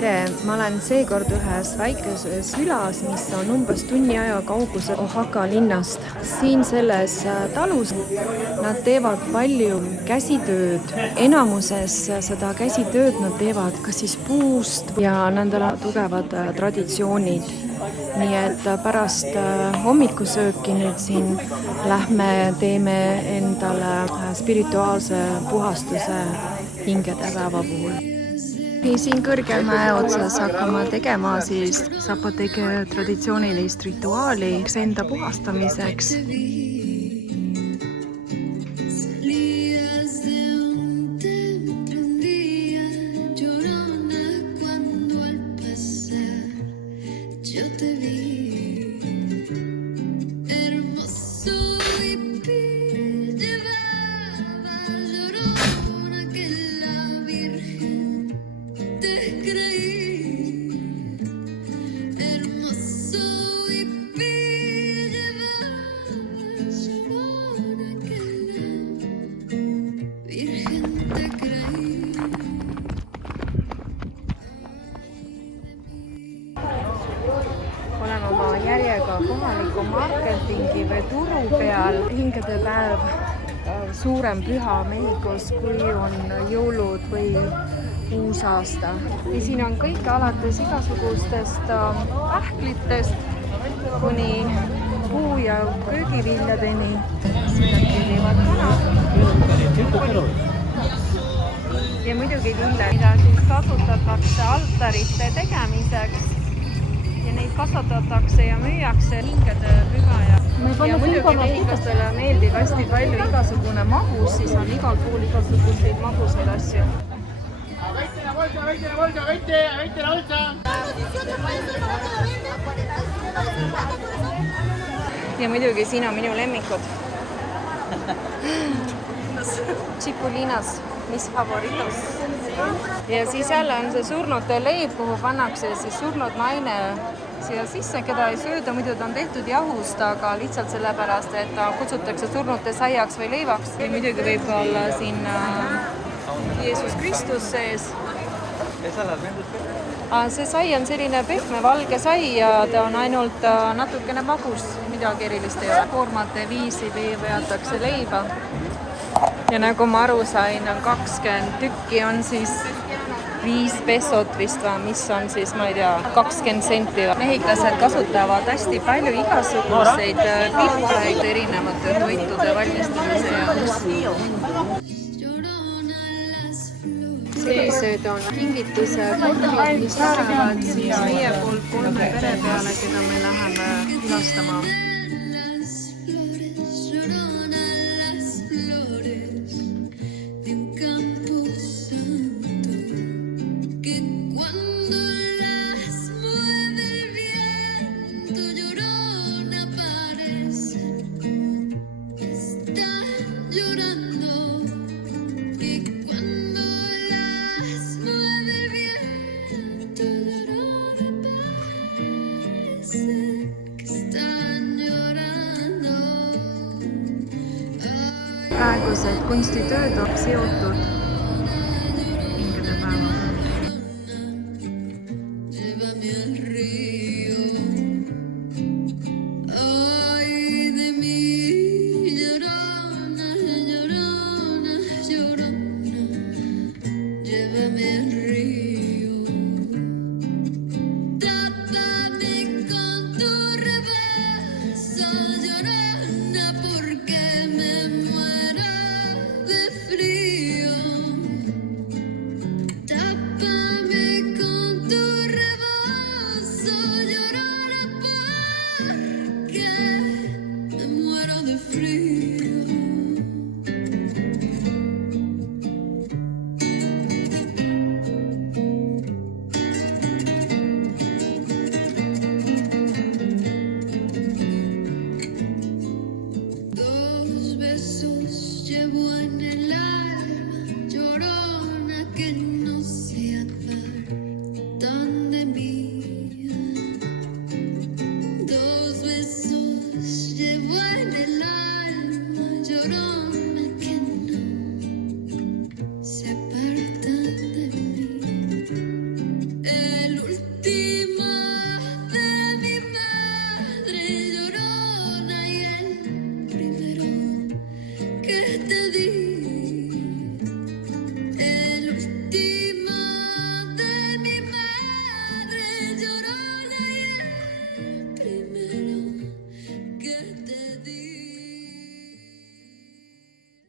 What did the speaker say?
tere! Ma olen seekord ühes väikeses külas, mis on umbes tunni aja kaugusel Oaxaca linnast. Siin selles talus nad teevad palju käsitööd. Enamuses seda käsitööd nad teevad kas siis puust ja nendel on tugevad traditsioonid. Nii et pärast hommikusööki nüüd siin lähme teeme endale spirituaalse puhastuse hingede päeva puhul. Siin kõrgemäe otsas hakkama tegema siis zapoteke traditsioonilist rituaali enda puhastamiseks. Olen oma järjega kohaliku marketingi või turu peal. Hingede päev, suurem püha Mehhikos, kui on jõulud või uusaasta. Ja siin on kõik alates igasugustest ähklitest kuni puu- ja köögiviljadeni. Siin keelivad kana. Ja muidugi lille, mida siis kasutatakse altarite tegemiseks. Ja neid kasvatatakse ja müüakse hingede püha ja muidugi mehhiklastele meeldib hästi palju igasugune magus, siis on igal pool igasuguseid magusaid asju. Ja muidugi siin on minu lemmikud. Chipulinas, mis favoritos. Ja siis jälle on see surnute leib, kuhu pannakse siis surnud naine siia sisse, keda ei sööda, muidu ta on tehtud jahust, aga lihtsalt sellepärast, et ta kutsutakse surnute saiaks või leivaks. Ja muidugi võib olla siin Jeesus Kristus sees. See sai on selline pehme valge sai ja ta on ainult natukene magus, midagi erilist ei ole. Koormate viisi veatakse leiba. Ja nagu ma aru sain, on 20 tükki on siis 5 pesot vist või, mis on siis, ma ei tea, 20 senti. Mehhiklased kasutavad hästi palju igasuguseid pihvaid erinevate toitude valmistamise jaoks. Sellised on kingituse formid, mis lähevad siis meie poolt 3 pere peale, keda me läheme külastama. Praegused kunstitööd on seotud